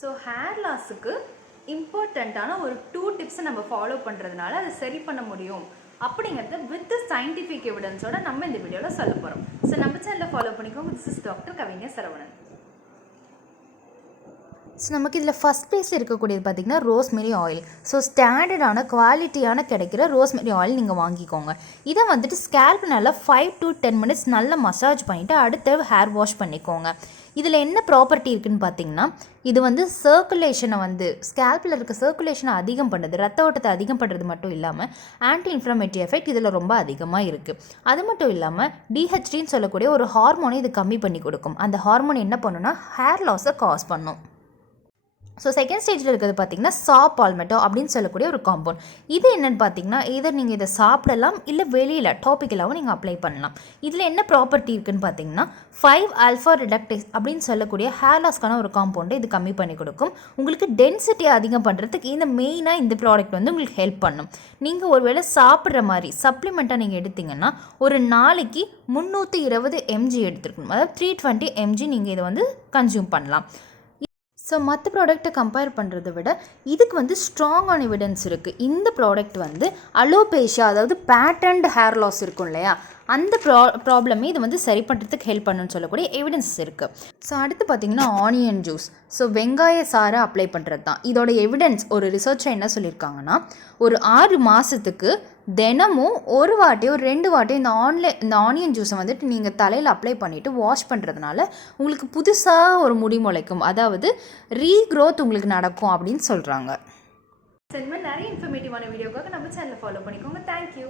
So hair லாஸுக்கு இம்பார்ட்டண்ட்டான ஒரு 2 டிப்ஸை நம்ம ஃபாலோ பண்ணுறதுனால அதை சரி பண்ண முடியும் அப்படிங்கிறத வித் சயின்டிஃபிக் எவிடன்ஸோட நம்ம இந்த வீடியோவில் சொல்ல போகிறோம். ஸோ நம்ம சேனலை ஃபாலோ பண்ணிக்கோங்க. திஸ் இஸ் டாக்டர் கவிஞர் சரவணன். ஸோ நமக்கு இதில் ஃபஸ்ட் பேஸ் இருக்கக்கூடியது பார்த்திங்கன்னா ரோஸ்மெரி ஆயில். ஸோ ஸ்டாண்டர்டான குவாலிட்டியான கிடைக்கிற ரோஸ்மெரி ஆயில் நீங்கள் வாங்கிக்கோங்க. இதை வந்துட்டு ஸ்கேல்ப் நல்லா 5 to 10 மினிட்ஸ் நல்லா மசாஜ் பண்ணிவிட்டு அடுத்த ஹேர் வாஷ் பண்ணிக்கோங்க. இதில் என்ன ப்ராப்பர்ட்டி இருக்குதுன்னு பார்த்தீங்கன்னா, இது வந்து சர்க்குலேஷனை ஸ்கேல்பில் இருக்க சர்க்குலேஷனை அதிகம் பண்ணுறது, ரத்த ஓட்டத்தை அதிகம் பண்ணுறது மட்டும் இல்லாமல் ஆன்டி இன்ஃப்ளமேட்டரி எஃபெக்ட் இதில் ரொம்ப அதிகமாக இருக்குது. அது மட்டும் இல்லாமல் டிஹெச்டின்னு சொல்லக்கூடிய ஒரு ஹார்மோனை இது கம்மி பண்ணி கொடுக்கும். அந்த ஹார்மோன் என்ன பண்ணுன்னா ஹேர் லாஸை காஸ் பண்ணும். ஸோ செகண்ட் ஸ்டேஜில் இருக்கிறது பார்த்திங்கன்னா சா பால்மெட்டோ அப்படின்னு சொல்லக்கூடிய ஒரு காம்பவுண்ட். இது என்னென்னு பார்த்தீங்கன்னா, இதர் நீங்கள் இதை சாப்பிடலாம் இல்லை வெளியில் டாப்பிக்கலாகவும் நீங்கள் அப்ளை பண்ணலாம். இதில் என்ன ப்ராப்பர்ட்டி இருக்குதுன்னு பார்த்தீங்கன்னா 5 ஆல்ஃபா ரிடக்டேஸ் அப்படின்னு சொல்லக்கூடிய ஹேர் லாஸ்க்கான ஒரு காம்பவுண்டை இது கம்மி பண்ணி கொடுக்கும். உங்களுக்கு டென்சிட்டியை அதிகம் பண்ணுறதுக்கு இந்த மெயினாக இந்த ப்ராடக்ட் உங்களுக்கு ஹெல்ப் பண்ணும். நீங்கள் ஒரு வேளை சாப்பிட்ற மாதிரி சப்ளிமெண்ட்டாக நீங்கள் எடுத்திங்கன்னா ஒரு நாளைக்கு 320 mg எடுத்துருக்கணும். அதாவது 320 mg நீங்கள் இதை கன்சியூம் பண்ணலாம். ஸோ மற்ற ப்ராடக்ட்டை கம்பேர் பண்ணுறதை விட இதுக்கு ஸ்ட்ராங்கான எவிடன்ஸ் இருக்குது. இந்த ப்ராடக்ட் அலோபேஷியா, அதாவது பேட்டர்ன்டு ஹேர் லாஸ் இருக்கும் இல்லையா, அந்த ப்ராப்ளமே இது சரி பண்ணுறதுக்கு ஹெல்ப் பண்ணுன்னு சொல்லக்கூடிய எவிடன்ஸ் இருக்குது. ஸோ அடுத்து பார்த்திங்கன்னா ஆனியன் ஜூஸ். ஸோ வெங்காய சாரை அப்ளை பண்ணுறது தான் இதோட எவிடன்ஸ். ஒரு ரிசர்ச்சர் என்ன சொல்லியிருக்காங்கன்னா, ஒரு 6 மாதத்துக்கு தினமும் ஒரு வாட்டியோ 2 வாட்டியோ இந்த ஆனியன் ஜூஸை நீங்கள் தலையில் அப்ளை பண்ணிவிட்டு வாஷ் பண்ணுறதுனால உங்களுக்கு புதுசாக ஒரு முடி முளைக்கும், அதாவது ரீக்ரோத் உங்களுக்கு நடக்கும் அப்படின்னு சொல்கிறாங்க. நிறைய இன்ஃபர்மேட்டிவான வீடியோக்காக நம்ம சேனலை ஃபாலோ பண்ணிக்கோங்க. தேங்க்யூ.